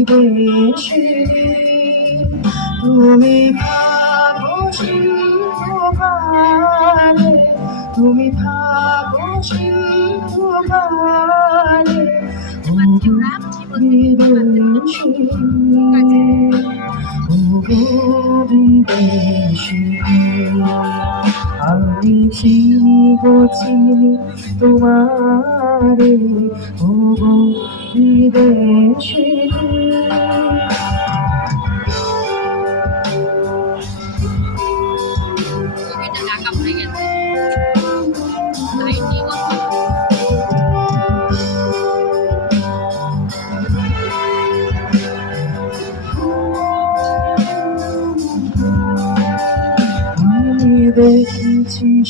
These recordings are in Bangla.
বিদেশে তুমি ভাবো সিংহবানে তুমি ভাবো আমি চিনি গো চিনি তোমারে ও বিদেশে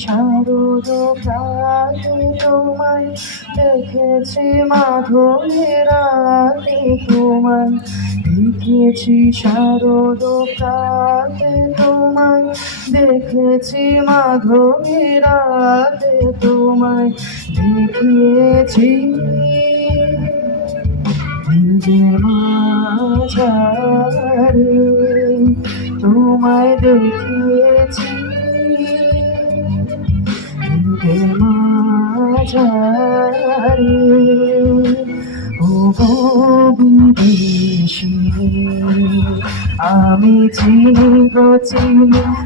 শারদ প্রাতে তোমায় দেখেছি মাধবের রাতে তোমায়। দেখেছি শারদ প্রাতে তোমায়, দেখেছি মাধবের রাতে তোমায়। দেখিয়েছি তোমায় দেখিয়েছি মাঝারে ও বিদেশি আমি চিনি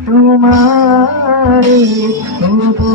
তোমারে ও গো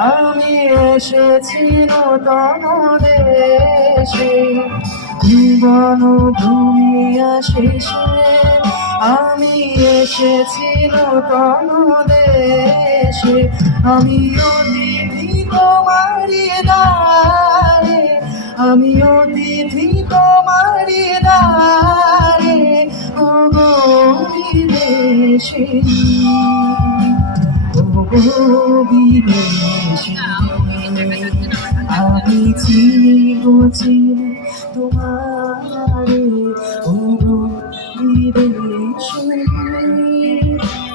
আমি এসেছি নূতন দেশে। জীবন ভূমি আশেষে আমি এসেছি নূতন দেশে। আমি অতিথি তোমারি দ্বারে। আমি অতিথি তোমারি দ্বারে। ও গো বিদেশে আমি চিনি গো চিনি তোমারে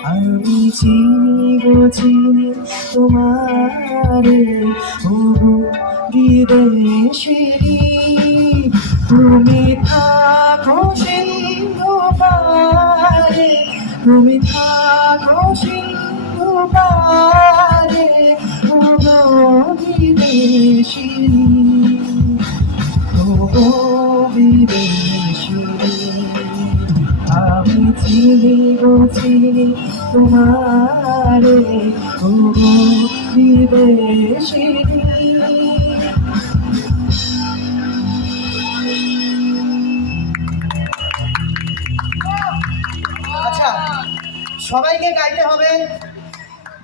আমি চিনি গো চিনি তোমারে ও গো বিদেশে তুমি থাকো সিন্ধু পারে তুমি থাকো সিন্ধু পারে ও গো বিদেশি ও গো বিদেশি আমি চিনি গো চিনি তোমারে সবাইকে গাইতে হবে।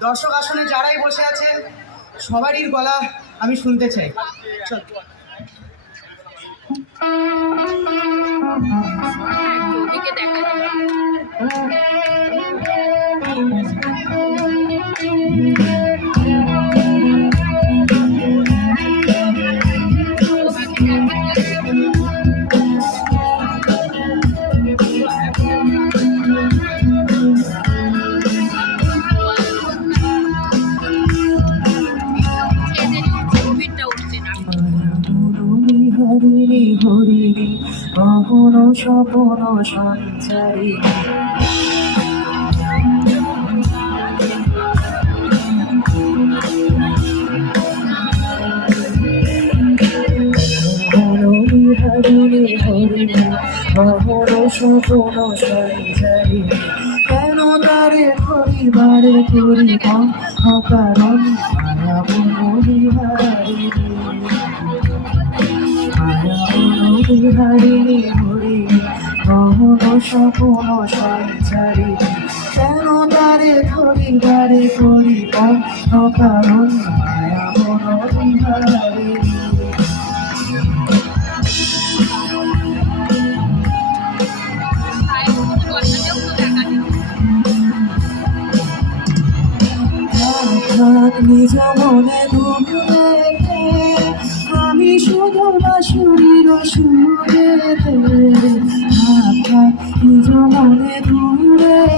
দর্শক আসনে যারাই বসে আছেন সবারই গলা আমি শুনতে চাই চল। হরিণী হরিণী গহন স্বপন সঞ্চারী। কেন তারে পরিবারে করি বিহারিণী হরিণী গহন স্বপন সঞ্চারী। কেন তারে পরিবারে করি অকারণ মায়া নিজ মনে ঘুম তুমি শুধু বাসুরির সুরেতে নিজ মনে ঘুরে